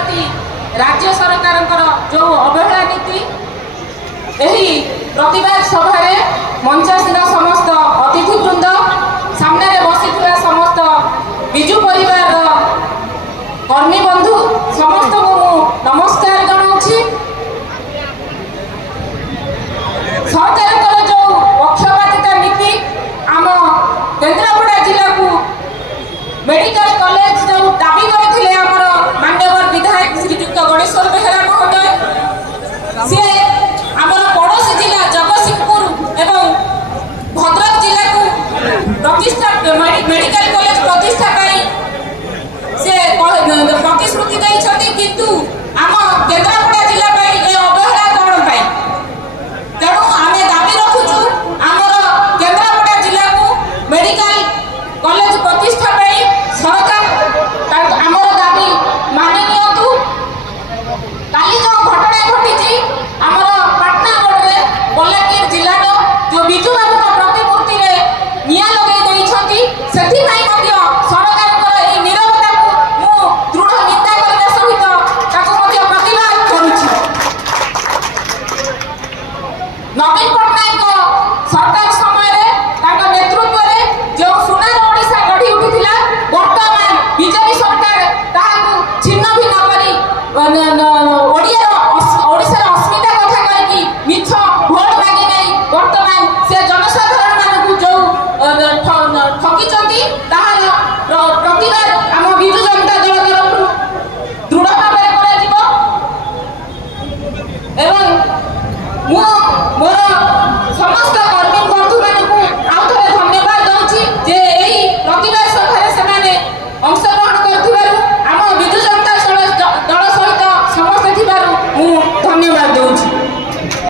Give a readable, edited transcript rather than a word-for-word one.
प्रति राज्य सरकार जो अवहेला नीति प्रतिवाद सभा मंचासीन समस्त अतिथिवृंद सामने बसी समस्त विजु परिवार कर्मी बंधु समस्त को नमस्कार जनाऊँगी। सरकार जो पक्षपातिता नीति आम केन्द्रापड़ा जिला को मेडिकल कॉलेज जो दाबी करते मान्यवर विधायक श्रीजुक्त गणेश्वर बेहेरा महोदय सी आमर पड़ोशी जिला जगतसिंहपुर एवं भद्रक जिला को प्रतिष्ठा मेडिकल कॉलेज प्रतिष्ठा से प्रतिश्रुति देइछथि किंतु आम केन्द्रापड़ा जिला ये अवहेला कौन पाई तेणु आम दाबी रखुचु आमर केन्द्रापड़ा जिला को मेडिकल कॉलेज प्रतिष्ठा सरकार आमर दाबी मानि नियंतु। काली जो घटना घटी आमर पाटनागढ़ में बलांगीर जिलार जो बिजू बाबू प्रतिमूर्ति निया लगे देइछथि सेथिपाई मध्य सरकार ए नीरवता को मु दृढ़ निंदा करबा सहित ताको मध्य प्रतिवाद करूछि। नवीन पटनायक सरकार समय नेतृत्व में जो सुनार ओडिशा गढ़ी उठिथिला वर्तमान बीजेपी सरकार ताहाकु छिन्न भिन्न करी